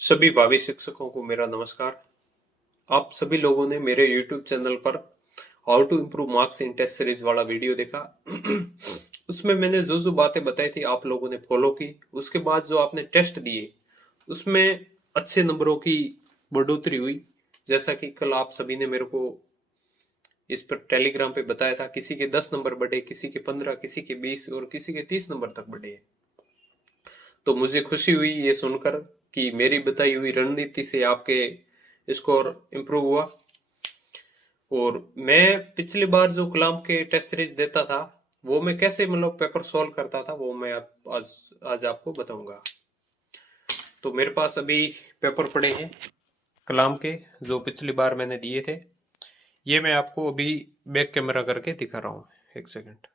सभी भावी शिक्षकों को मेरा नमस्कार। आप सभी लोगों ने मेरे YouTube चैनल पर how to improve marks in test series वाला वीडियो देखा। उसमें मैंने जो बातें बताई थी आप लोगों ने फॉलो की। उसके बाद जो आपने टेस्ट दिए उसमें अच्छे नंबरों की बढ़ोतरी हुई। जैसा कि कल आप सभी ने मेरे को इस पर टेलीग्राम पे बताया था, किसी के 10 नंबर बढ़े, किसी के 15, किसी के 20 और किसी के 30 नंबर तक बढ़े। तो मुझे खुशी हुई ये सुनकर कि मेरी बताई हुई रणनीति से आपके स्कोर इम्प्रूव हुआ। और मैं पिछली बार जो कलाम के टेस्ट सीरीज देता था वो मैं कैसे पेपर सॉल्व करता था वो मैं आज आज आपको बताऊंगा। तो मेरे पास अभी पेपर पड़े हैं कलाम के जो पिछली बार मैंने दिए थे। ये मैं आपको अभी बैक कैमरा करके दिखा रहा हूँ, एक सेकंड।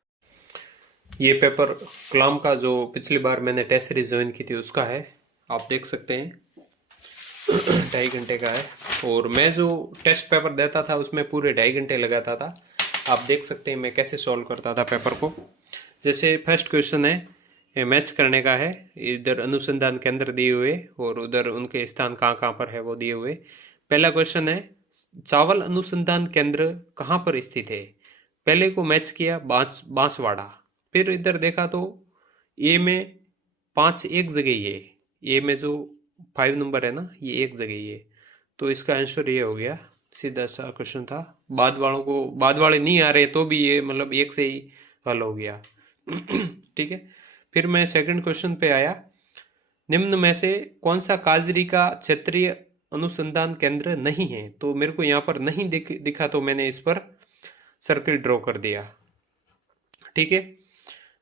ये पेपर कलाम का जो पिछली बार मैंने टेस्ट सीरीज ज्वाइन की थी उसका है, आप देख सकते हैं। 2.5 घंटे का है और मैं जो टेस्ट पेपर देता था उसमें पूरे 2.5 घंटे लगाता था। आप देख सकते हैं मैं कैसे सॉल्व करता था पेपर को। जैसे फर्स्ट क्वेश्चन है, ये मैच करने का है। इधर अनुसंधान केंद्र दिए हुए और उधर उनके स्थान कहाँ कहाँ पर है वो दिए हुए। पहला क्वेश्चन है, चावल अनुसंधान केंद्र कहाँ पर स्थित है। पहले को मैच किया बांसवाड़ा। फिर इधर देखा तो ए में 5 एक जगह ही है। ए में जो 5 नंबर है ना, ये एक जगह ही है। तो इसका आंसर ये हो गया। सीधा सा क्वेश्चन था। बाद वाले नहीं आ रहे तो भी ये एक से ही हल हो गया। ठीक है। फिर मैं सेकंड क्वेश्चन पे आया, निम्न में से कौन सा काजरी का क्षेत्रीय अनुसंधान केंद्र नहीं है। तो मेरे को यहाँ पर नहीं दिखा तो मैंने इस पर सर्किल ड्रॉ कर दिया। ठीक है।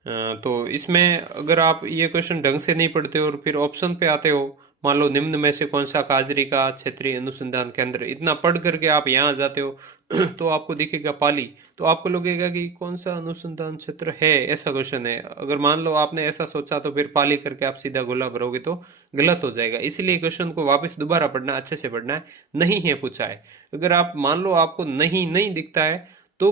तो इसमें अगर आप ये क्वेश्चन ढंग से नहीं पढ़ते हो और फिर ऑप्शन पे आते हो, मान लो निम्न में से कौन सा काजरी का क्षेत्रीय अनुसंधान केंद्र, इतना पढ़ करके आप यहाँ आ जाते हो तो आपको दिखेगा पाली। तो आपको लगेगा कि कौन सा अनुसंधान क्षेत्र है, ऐसा क्वेश्चन है। अगर मान लो आपने ऐसा सोचा तो फिर पाली करके आप सीधा गोला भरोगे तो गलत हो जाएगा। इसलिए क्वेश्चन को वापस दोबारा पढ़ना, अच्छे से पढ़ना है। नहीं है पूछा है। अगर आप मान लो आपको नहीं नहीं दिखता है तो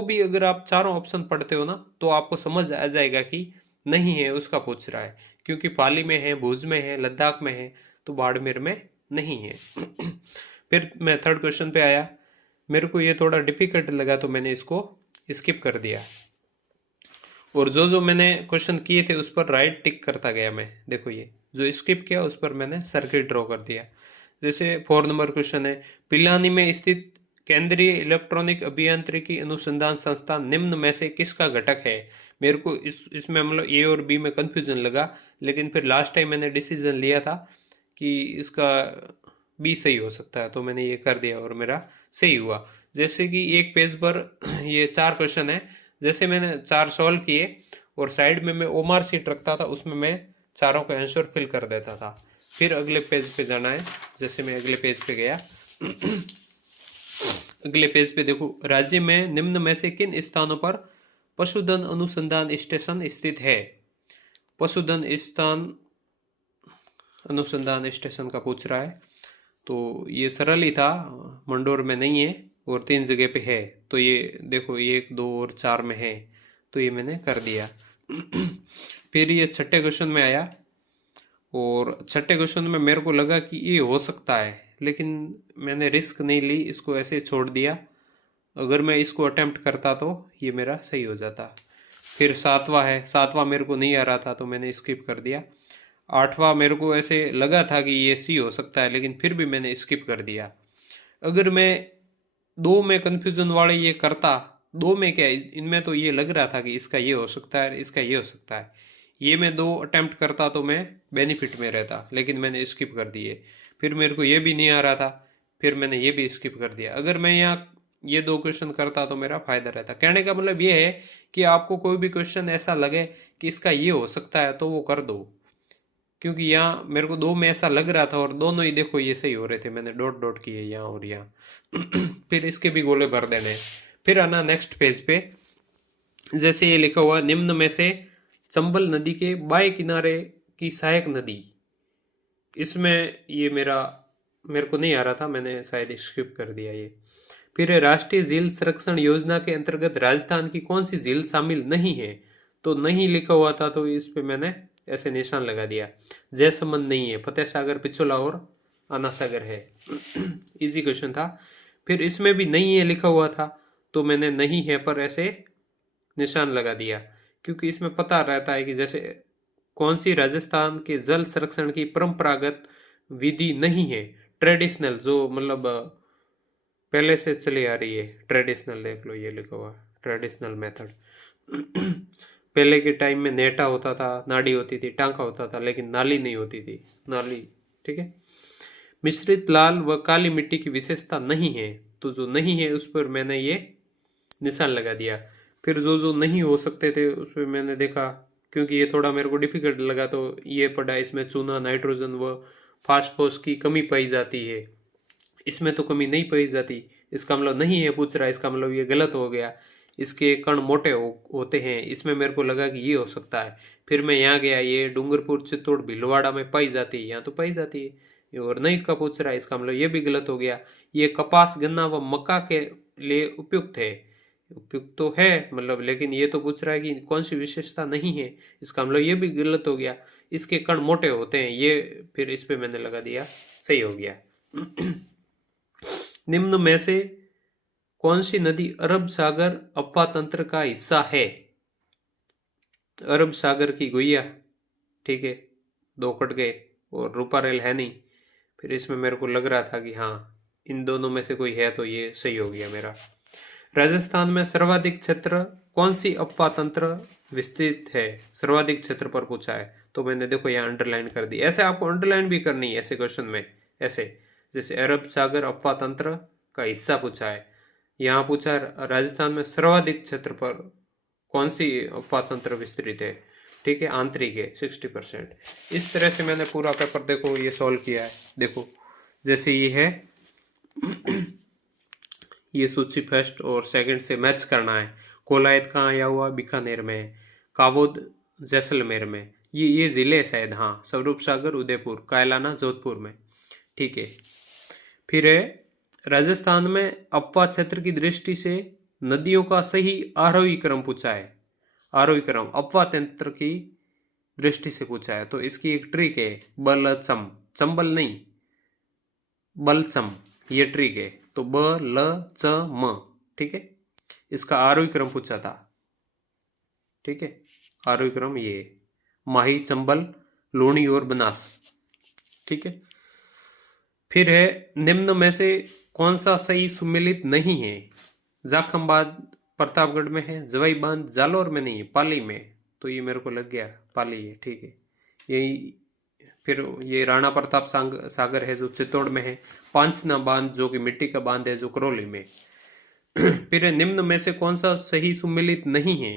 भी अगर आप चारों ऑप्शन पढ़ते हो ना तो आपको समझ आ जाएगा कि नहीं है उसका पूछ रहा है। क्योंकि पाली में है, भुज में है, लद्दाख में है, तो बाड़मेर में नहीं है। फिर मैं थर्ड क्वेश्चन पे आया। मेरे को ये थोड़ा डिफिकल्ट लगा तो मैंने इसको स्किप कर दिया और जो जो मैंने क्वेश्चन किए थे उस पर राइट टिक करता गया मैं। देखो ये जो स्किप किया उस पर मैंने सर्किल ड्रॉ कर दिया। जैसे 4 नंबर क्वेश्चन है, पिलानी में स्थित केंद्रीय इलेक्ट्रॉनिक अभियांत्रिकी अनुसंधान संस्थान निम्न में से किसका घटक है। मेरे को इसमें ए और बी में कंफ्यूजन लगा, लेकिन फिर लास्ट टाइम मैंने डिसीजन लिया था कि इसका बी सही हो सकता है, तो मैंने ये कर दिया और मेरा सही हुआ। जैसे कि एक पेज पर ये 4 क्वेश्चन है। जैसे मैंने 4 सॉल्व किए और साइड में मैं ओमार सीट रखता था, उसमें मैं चारों का आंसर फिल कर देता था। फिर अगले पेज पे जाना है। जैसे मैं अगले पेज पे गया। अगले पेज पे देखो, राज्य में निम्न में से किन स्थानों पर पशुधन अनुसंधान स्टेशन स्थित है। पशुधन स्थान अनुसंधान स्टेशन का पूछ रहा है। तो ये सरल ही था, मंडोर में नहीं है और 3 जगह पे है। तो ये देखो 1, 2 और 4 में है, तो ये मैंने कर दिया। फिर ये छठे क्वेश्चन में आया और छठे क्वेश्चन में मेरे को लगा कि ये हो सकता है, लेकिन मैंने रिस्क नहीं ली, इसको ऐसे छोड़ दिया। अगर मैं इसको अटेम्प्ट करता तो ये मेरा सही हो जाता। फिर 7वां है, 7वां मेरे को नहीं आ रहा था तो मैंने स्किप कर दिया। 8वां मेरे को ऐसे लगा था कि ये सी हो सकता है, लेकिन फिर भी मैंने स्किप कर दिया। अगर मैं 2 में कंफ्यूजन वाले ये करता, 2 में क्या, इनमें तो ये लग रहा था कि इसका ये हो सकता है, इसका ये हो सकता है, ये मैं 2 अटेम्प्ट करता तो मैं बेनिफिट में रहता, लेकिन मैंने स्किप कर दिए। फिर मेरे को ये भी नहीं आ रहा था, फिर मैंने ये भी स्किप कर दिया। अगर मैं यहाँ ये 2 क्वेश्चन करता तो मेरा फायदा रहता। कहने का मतलब ये है कि आपको कोई भी क्वेश्चन ऐसा लगे कि इसका ये हो सकता है तो वो कर दो। क्योंकि यहाँ मेरे को 2 में ऐसा लग रहा था और दोनों ही देखो ये सही हो रहे थे, मैंने डॉट डॉट किए यहाँ और यहाँ। फिर इसके भी गोले भर देने। फिर आना नेक्स्ट पेज पे। जैसे ये लिखा हुआ, निम्न में से चंबल नदी के बाएं किनारे की सहायक नदी। इसमें ये मेरे को नहीं आ रहा था, मैंने शायद स्किप कर दिया ये। फिर राष्ट्रीय झील संरक्षण योजना के अंतर्गत राजस्थान की कौन सी झील शामिल नहीं है। तो नहीं लिखा हुआ था तो इस पे मैंने ऐसे निशान लगा दिया। जयसमंद नहीं है, फतेह सागर, पिछोला और आना सागर है। इजी क्वेश्चन था। फिर इसमें भी नहीं है लिखा हुआ था, तो मैंने नहीं है पर ऐसे निशान लगा दिया, क्योंकि इसमें पता रहता है कि जैसे कौन सी राजस्थान के जल संरक्षण की परंपरागत विधि नहीं है, ट्रेडिशनल, जो मतलब पहले से चली आ रही है। ट्रेडिशनल देख लो, ये लिखा हुआ ट्रेडिशनल मेथड। पहले के टाइम में नेटा होता था, नाड़ी होती थी, टांका होता था, लेकिन नाली नहीं होती थी, नाली। ठीक है। मिश्रित लाल व काली मिट्टी की विशेषता नहीं है, तो जो नहीं है उस पर मैंने ये निशान लगा दिया। फिर जो जो नहीं हो सकते थे उस पर मैंने देखा, क्योंकि ये थोड़ा मेरे को डिफिकल्ट लगा, तो ये पढ़ा। इसमें चूना, नाइट्रोजन व फास्फोरस की कमी पाई जाती है, इसमें तो कमी नहीं पाई जाती, इसका मतलब नहीं है पूछ रहा है, इसका मतलब ये गलत हो गया। इसके कण मोटे होते हैं, इसमें मेरे को लगा कि ये हो सकता है। फिर मैं यहाँ गया, ये डूंगरपुर, चित्तौड़, भीलवाड़ा में पाई जाती है, यहाँ तो पाई जाती है। ये और नहीं का पूछ रहा है, इसका मतलब ये भी गलत हो गया। ये कपास, गन्ना व मक्का के लिए उपयुक्त है, उपयुक्त तो है मतलब, लेकिन ये तो पूछ रहा है कि कौन सी विशेषता नहीं है, इसका मतलब ये भी गलत हो गया। इसके कण मोटे होते हैं, ये फिर इस पे मैंने लगा दिया, सही हो गया। निम्न में से कौन सी नदी अरब सागर अफवाह तंत्र का हिस्सा है? अरब सागर की गुइया, ठीक है, दो कट गए, और रूपारेल है नहीं। फिर इसमें मेरे को लग रहा था कि हाँ, इन दोनों में से कोई है, तो ये सही हो गया मेरा। राजस्थान में सर्वाधिक क्षेत्र कौन सी अफवाह तंत्र विस्तृत है? सर्वाधिक क्षेत्र पर पूछा है, तो मैंने देखो यहाँ अंडरलाइन कर दी। ऐसे आपको अंडरलाइन भी करनी है ऐसे क्वेश्चन में, ऐसे जैसे अरब सागर अफवाह तंत्र का हिस्सा पूछा है, यहाँ पूछा राजस्थान में सर्वाधिक क्षेत्र पर कौन सी अफवाह तंत्र विस्तृत है, ठीक है, आंतरिक है 60%। इस तरह से मैंने पूरा पेपर देखो ये सॉल्व किया है। देखो जैसे ये है, ये सूची फर्स्ट और सेकंड से मैच करना है। कोलायत कहाँ आया हुआ? बीकानेर में। कावोद जैसलमेर में। ये जिले शायद, हाँ, स्वरूप सागर उदयपुर, कायलाना जोधपुर में, ठीक है। फिर है राजस्थान में अफवाह क्षेत्र की दृष्टि से नदियों का सही आरोही क्रम पूछा है। आरोही क्रम अफवाह तंत्र की दृष्टि से पूछा है, तो इसकी एक ट्रिक है, बलचम, चंबल नहीं, बलचम, ये ट्रिक है। तो ब ल च म, ठीक है, इसका आरोही क्रम पूछा था, ठीक है। आरोही क्रम ये माही, चंबल, लूणी और बनास, ठीक है। फिर है निम्न में से कौन सा सही सुमेलित नहीं है? जाखम बांध प्रतापगढ़ में है, जवाई बांध जालोर में नहीं है, पाली में, तो ये मेरे को लग गया पाली है, ठीक है। यही फिर ये राणा प्रताप सागर है जो चित्तौड़ में है, पांचना बांध जो कि मिट्टी का बांध है जो करौली में। फिर निम्न में से कौन सा सही सुमेलित नहीं है?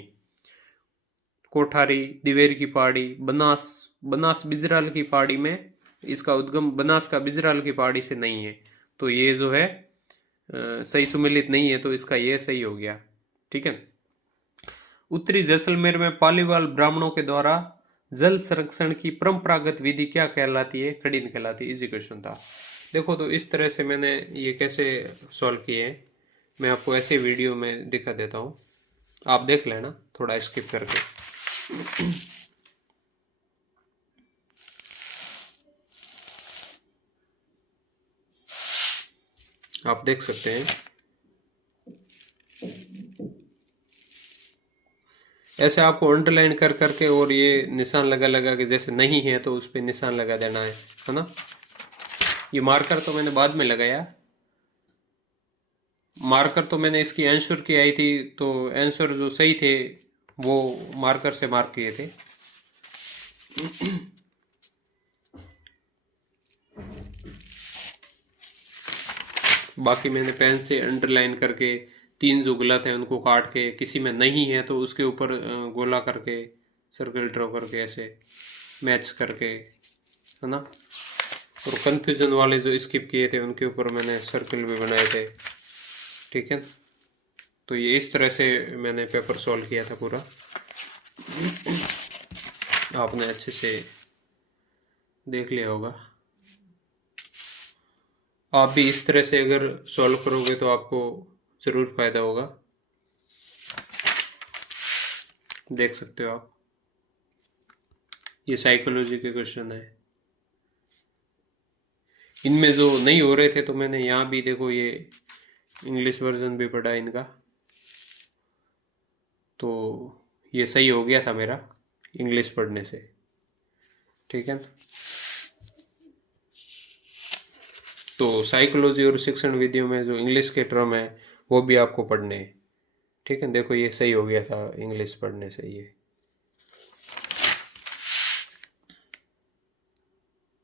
कोठारी, दिवेर की पहाड़ी, बनास, बनास बिजराल की पहाड़ी में, इसका उद्गम बनास का बिजराल की पहाड़ी से नहीं है, तो ये जो है सही सुमेलित नहीं है, तो इसका ये सही हो गया, ठीक है। उत्तरी जैसलमेर में पालीवाल ब्राह्मणों के द्वारा जल संरक्षण की परंपरागत विधि क्या कहलाती है? खड़ीन कहलाती है। इजी क्वेश्चन था। देखो तो इस तरह से मैंने ये कैसे सॉल्व किए हैं, मैं आपको ऐसे वीडियो में दिखा देता हूँ, आप देख लेना थोड़ा स्किप करके। आप देख सकते हैं ऐसे, आपको अंडरलाइन कर करके और ये निशान लगा लगा के, जैसे नहीं है तो उस पर निशान लगा देना है ना। ये मार्कर तो मैंने बाद में लगाया, मार्कर तो मैंने इसकी आंसर की आई थी, तो आंसर जो सही थे वो मार्कर से मार्क किए थे। बाकी मैंने पेन से अंडरलाइन करके 3 जो गलत है उनको काट के, किसी में नहीं है तो उसके ऊपर गोला करके सर्कल ड्रॉ करके ऐसे मैच करके, है ना। और कंफ्यूजन वाले जो स्किप किए थे उनके ऊपर मैंने सर्कल भी बनाए थे, ठीक है। तो ये इस तरह से मैंने पेपर सॉल्व किया था पूरा। आपने अच्छे से देख लिया होगा। आप भी इस तरह से अगर सॉल्व करोगे तो आपको ज़रूर फायदा होगा। देख सकते हो आप। ये साइकोलॉजी के क्वेश्चन है। इनमें जो नहीं हो रहे थे तो मैंने यहाँ भी देखो ये इंग्लिश वर्जन भी पढ़ा इनका, तो ये सही हो गया था मेरा इंग्लिश पढ़ने से। ठीक है ना। तो साइकोलॉजी और शिक्षण विधियों में जो इंग्लिश के टर्म है वो भी आपको पढ़ने हैं। ठीक है, देखो ये सही हो गया था इंग्लिश पढ़ने से।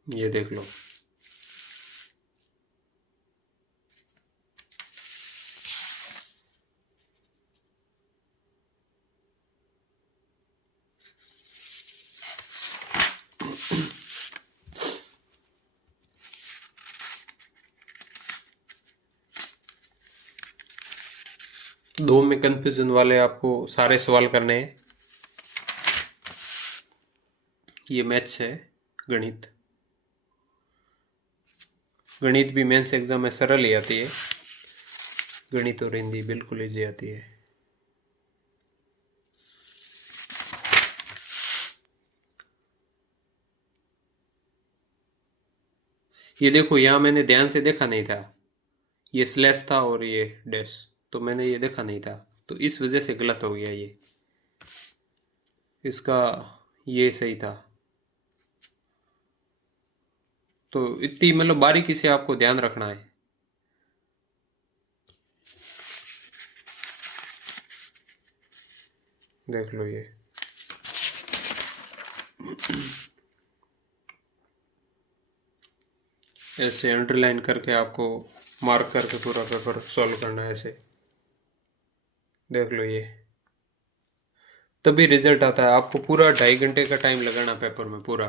ये देख लो। दो में कंफ्यूजन वाले आपको सारे सवाल करने हैं। ये मैथ्स है, गणित। गणित भी मेंस एग्जाम में सरल ही आती है, गणित और हिंदी बिल्कुल ईजी आती है। ये देखो यहाँ मैंने ध्यान से देखा नहीं था, ये स्लैश था और ये डैश, तो मैंने ये देखा नहीं था, तो इस वजह से गलत हो गया ये। इसका ये सही था। तो इतनी मतलब बारीकी से आपको ध्यान रखना है। देख लो ये। ऐसे अंडरलाइन करके आपको मार्क करके पूरा पेपर सॉल्व करना है ऐसे। देख लो ये, तभी रिजल्ट आता है। आपको पूरा 2.5 घंटे का टाइम लगाना पेपर में पूरा।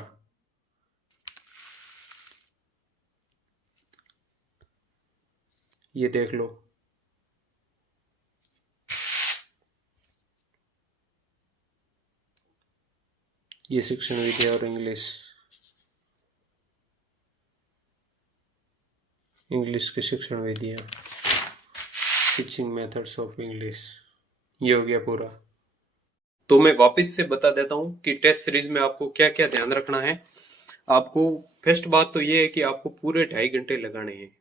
ये देख लो। ये शिक्षण विद्या और इंग्लिश, इंग्लिश की शिक्षण विधियाँ, टीचिंग मेथड्स ऑफ इंग्लिश, ये हो गया पूरा। तो मैं वापस से बता देता हूँ कि टेस्ट सीरीज में आपको क्या क्या ध्यान रखना है। आपको फर्स्ट बात तो ये है कि आपको पूरे 2.5 घंटे लगाने हैं।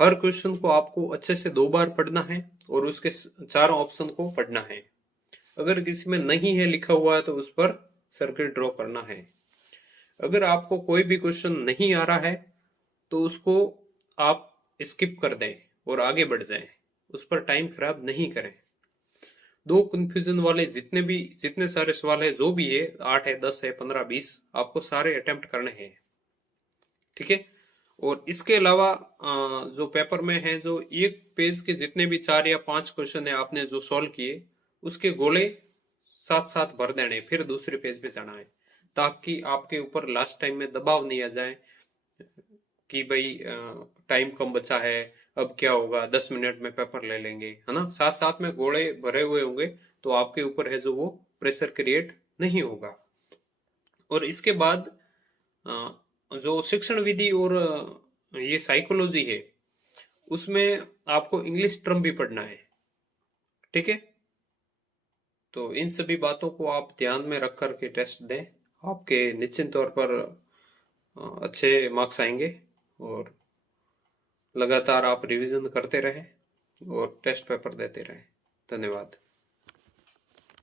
हर क्वेश्चन को आपको अच्छे से 2 बार पढ़ना है और उसके चारों ऑप्शन को पढ़ना है। अगर किसी में नहीं है लिखा हुआ है तो उस पर सर्किल ड्रॉ करना है। अगर आपको कोई भी क्वेश्चन नहीं आ रहा है तो उसको आप स्किप कर दें और आगे बढ़ जाएं, उस पर टाइम खराब नहीं करें। दो कंफ्यूजन वाले जितने सारे सवाल है, जो भी है, 8 है, 10 है, 15, 20, आपको सारे अटेम्प्ट करने हैं। ठीक है। और इसके अलावा जो पेपर में है, जो एक पेज के जितने भी 4 या 5 क्वेश्चन है आपने जो सॉल्व किए, उसके गोले साथ साथ भर देने, फिर दूसरे पेज पे जाना है, ताकि आपके ऊपर लास्ट टाइम में दबाव नहीं आ जाए कि भाई टाइम कम बचा है, अब क्या होगा, 10 मिनट में पेपर ले लेंगे, है ना। साथ साथ में घोड़े भरे हुए होंगे तो आपके ऊपर है जो वो प्रेशर क्रिएट नहीं होगा। और इसके बाद जो शिक्षण विधि और ये साइकोलॉजी है, उसमें आपको इंग्लिश टर्म भी पढ़ना है। ठीक है। तो इन सभी बातों को आप ध्यान में रख कर के टेस्ट दें, आपके निश्चित तौर पर अच्छे मार्क्स आएंगे। और लगातार आप रिवीजन करते रहें और टेस्ट पेपर देते रहें। धन्यवाद।